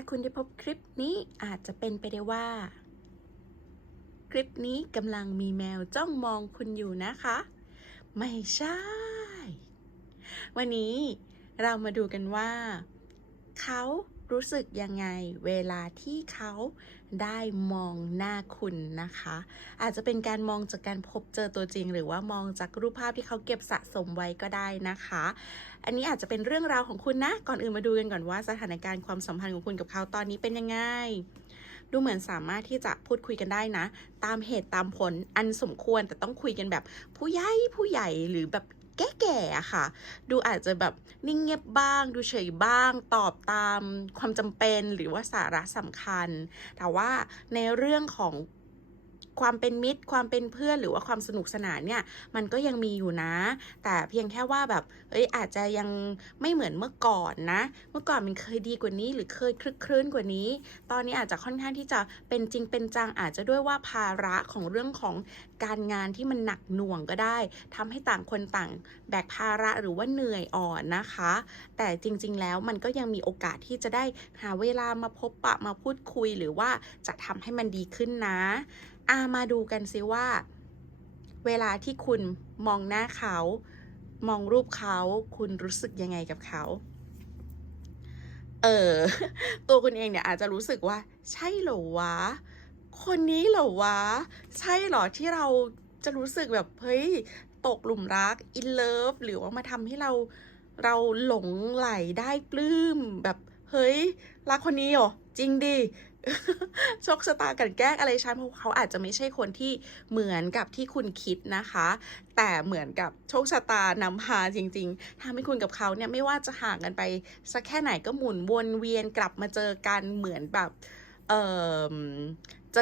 ถ้าคุณได้พบคลิปนี้อาจจะเป็นไปได้ว่า คลิปนี้กำลังมีแมวจ้องมองคุณอยู่นะคะ ไม่ใช่ วันนี้เรามาดูกันว่า เขา รู้สึกยังไงเวลาที่เขาได้มองหน้าคุณนะคะ อาจจะเป็นการมองจากการพบเจอตัวจริง หรือว่ามองจากรูปภาพที่เขาเก็บสะสมไว้ก็ได้นะคะ อันนี้อาจจะเป็นเรื่องราวของคุณนะ ก่อนอื่นมาดูกันก่อนว่าสถานการณ์ความสัมพันธ์ของคุณกับเขาตอนนี้เป็นยังไงดูเหมือนสามารถที่จะพูดคุยกันได้นะ ตามเหตุตามผลอันสมควรแต่ต้องคุยกันแบบผู้ใหญ่ผู้ใหญ่หรือแบบ แก่ๆอะค่ะ ดูอาจจะแบบนิ่งเงียบบ้าง ดูเฉยบ้าง ตอบตามความจำเป็นหรือว่าสาระสำคัญ แต่ว่าในเรื่องของ ความเป็นมิตร ความเป็นเพื่อนหรือว่าความสนุกสนานเนี่ยมันก็ยังมีอยู่นะ แต่เพียงแค่ว่าแบบเอ้ยอาจจะยังไม่เหมือนเมื่อก่อนนะ เมื่อก่อนมันเคยดีกว่านี้ หรือเคยคลึกคลื้นกว่านี้ ตอนนี้อาจจะค่อนข้างที่จะเป็นจริงเป็นจังอาจจะด้วยว่าภาระของเรื่องของการงานที่มันหนักหน่วงก็ได้ทำให้ต่างคนต่างแบกภาระหรือว่าเหนื่อยอ่อนนะคะ แต่จริงๆแล้วมันก็ยังมีโอกาสที่จะได้หาเวลามาพบปะมาพูดคุยหรือว่าจะทำให้มันดีขึ้นนะ อามาดูกันซิว่า เวลาที่คุณมองหน้าเขา มองรูปเขา คุณรู้สึกยังไงกับเขา เออ ตัวคุณเองเนี่ยอาจจะรู้สึกว่า ใช่เหรอวะ คนนี้เหรอวะ ใช่เหรอที่เราจะรู้สึกแบบ เฮ้ย ตกหลุมรัก อินเลิฟ หรือว่ามาทำให้เราเราหลงไหลได้ปลื้มแบบ เฮ้ย รักคนนี้เหรอ จริงดิ โชคชะตากันแกล้งอะไรฉันเพราะเขาอาจจะไม่ใช่คนที่เหมือนกับที่คุณคิดนะคะ แต่เหมือนกับโชคชะตานำพาจริงๆทำให้คุณกับเขาเนี่ยไม่ว่าจะห่างกันไป สักแค่ไหนก็หมุนวนเวียนกลับมาเจอกันเหมือนแบบ เออเจอ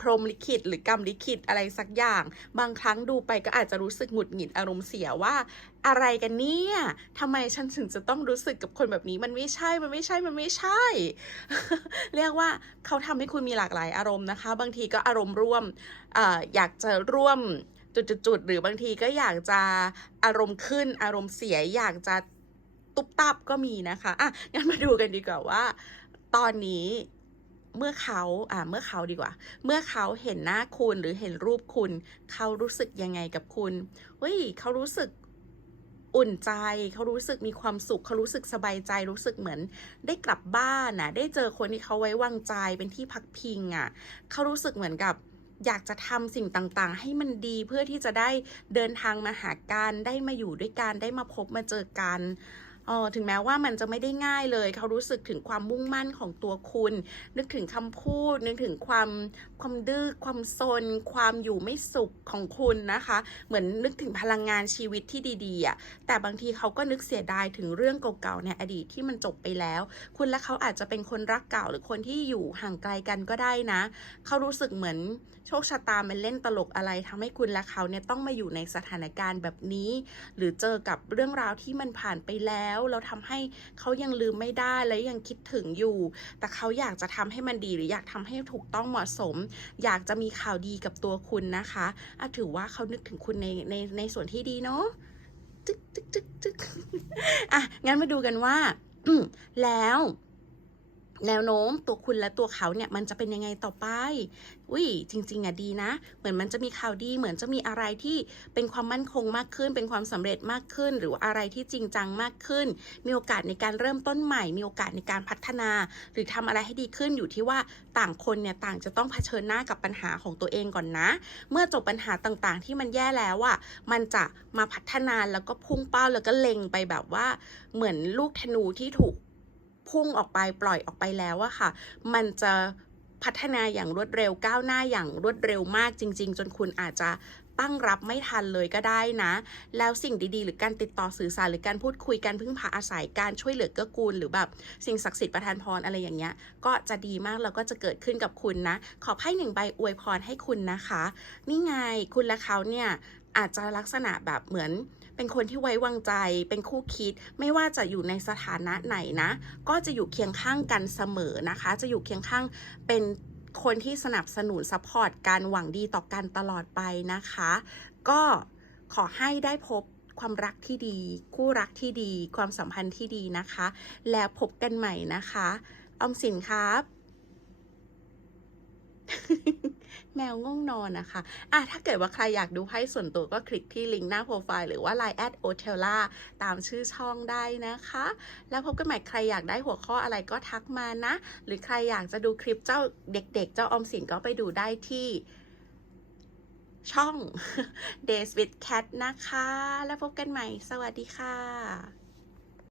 พรมลิขิต หรือกรรมลิขิตอะไรสักอย่าง บางครั้งดูไปก็อาจจะรู้สึกหงุดหงิดอารมณ์เสียว่า อะไรกันเนี่ยทำไมฉันถึงจะต้องรู้สึกกับคนแบบนี้มันไม่ใช่ มันไม่ใช่ มันไม่ใช่ เรียกว่าเขาทำให้คุณมีหลากหลายอารมณ์นะคะ บางทีก็อารมณ์ร่วมออยากจะร่วมจุดๆหรือบางทีก็อยากจะอารมณ์ขึ้น อารมณ์เสียอยากจะตุบตับก็มีนะคะ อะ งั้นมาดูกันดีกว่าว่า ตอนนี้ เมื่อเขาอ่าเมื่อเขาดีกว่า เมื่อเขาเห็นหน้าคุณหรือเห็นรูปคุณ เขารู้สึกยังไงกับคุณเฮ้ยเขารู้สึกอุ่นใจ เขารู้สึกมีความสุข เขารู้สึกสบายใจ รู้สึกเหมือน ได้กลับบ้านน่ะได้เจอคนที่เขาไว้วางใจ เป็นที่พักพิงอะ เขารู้สึกเหมือนกับอยากจะทำสิ่งต่างๆ ให้มันดีเพื่อที่จะได้เดินทางมาหากัน ได้มาอยู่ด้วยกัน ได้มาพบมาเจอกัน ออถึงแม้ว่ามันจะไม่ได้ง่ายเลย เขารู้สึกถึงความมุ่งมั่นของตัวคุณ นึกถึงคำพูด นึกถึงความความดื้อความซน ความอยู่ไม่สุขของคุณนะคะ เหมือนนึกถึงพลังงานชีวิตที่ดีๆอะแต่บางทีเขาก็นึกเสียดายถึงเรื่องเก่าๆในอดีตที่มันจบไปแล้ว คุณและเขาอาจจะเป็นคนรักเก่าหรือคนที่อยู่ห่างไกลกันก็ได้นะ เขารู้สึกเหมือนโชคชะตามันเล่นตลกอะไรทำให้คุณและเขาเนี่ยต้องมาอยู่ในสถานการณ์แบบนี้ หรือเจอกับเรื่องราวที่มันผ่านไปแล้วแล้วทำให้เขายังลืมไม่ได้และยังคิดถึงอยู่ แต่เขาอยากจะทำให้มันดีหรืออยากทำให้ถูกต้องเหมาะสม อยากจะมีข่าวดีกับตัวคุณนะคะอะถือว่าเขานึกถึงคุณในในในส่วนที่ดีเนาะจึ๊กจึ๊กจึ๊กจึ๊กอะงั้นมาดูกันว่าแล้ว แนวโน้มตัวคุณและตัวเขาเนี่ยมันจะเป็นยังไงต่อไป อุ้ยจริงๆอะดีนะ เหมือนมันจะมีข่าวดี เหมือนจะมีอะไรที่เป็นความมั่นคงมากขึ้น เป็นความสำเร็จมากขึ้น หรืออะไรที่จริงจังมากขึ้น มีโอกาสในการเริ่มต้นใหม่ มีโอกาสในการพัฒนา หรือทำอะไรให้ดีขึ้นอยู่ที่ว่าต่างคนเนี่ยต่างจะต้องเผชิญหน้ากับปัญหาของตัวเองก่อนนะ เมื่อจบปัญหาต่างๆ ที่มันแย่แล้วอะมันจะมาพัฒนาแล้วก็พุ่งเป้าแล้วก็เล็งไปแบบว่าเหมือนลูกธนูที่ถูก พุ่งออกไปปล่อยออกไปแล้วอะค่ะ มันจะพัฒนาอย่างรวดเร็วก้าวหน้าอย่างรวดเร็วมากจริง ๆ จนคุณอาจจะตั้งรับไม่ทันเลยก็ได้นะ แล้วสิ่งดีๆ หรือการติดต่อสื่อสารหรือการพูดคุยการพึ่งพาอาศัยการช่วยเหลือเกื้อกูล หรือแบบสิ่งศักดิ์สิทธิ์ประทานพรอะไรอย่างเงี้ย ก็จะดีมากแล้วก็จะเกิดขึ้นกับคุณนะ ขอไพ่หนึ่งใบอวยพรให้คุณนะคะ นี่ไงคุณและเขาเนี่ยอาจจะลักษณะแบบเหมือน เป็นคนที่ไว้วางใจ เป็นคู่คิด ไม่ว่าจะอยู่ในสถานะไหนนะ ก็จะอยู่เคียงข้างกันเสมอนะคะ จะอยู่เคียงข้างเป็นคนที่สนับสนุนซัพพอร์ตการหวังดีต่อกันตลอดไปนะคะ ก็ขอให้ได้พบความรักที่ดี คู่รักที่ดี ความสัมพันธ์ที่ดีนะคะ แล้วพบกันใหม่นะคะ ออมสินครับ แมวง่วงนอนนะคะอะถ้าเกิดว่าใครอยากดูไพ่ส่วนตัวก็คลิกที่ลิงก์หน้าโปรไฟล์หรือว่า Line แอดโอเทล่าตามชื่อช่องได้นะคะ แล้วพบกันใหม่ใครอยากได้หัวข้ออะไรก็ทักมานะ หรือใครอยากจะดูคลิปเจ้าเด็ก ๆ เจ้าออมสินก็ไปดูได้ที่ช่อง Days with Cat นะคะ แล้วพบกันใหม่ สวัสดีค่ะ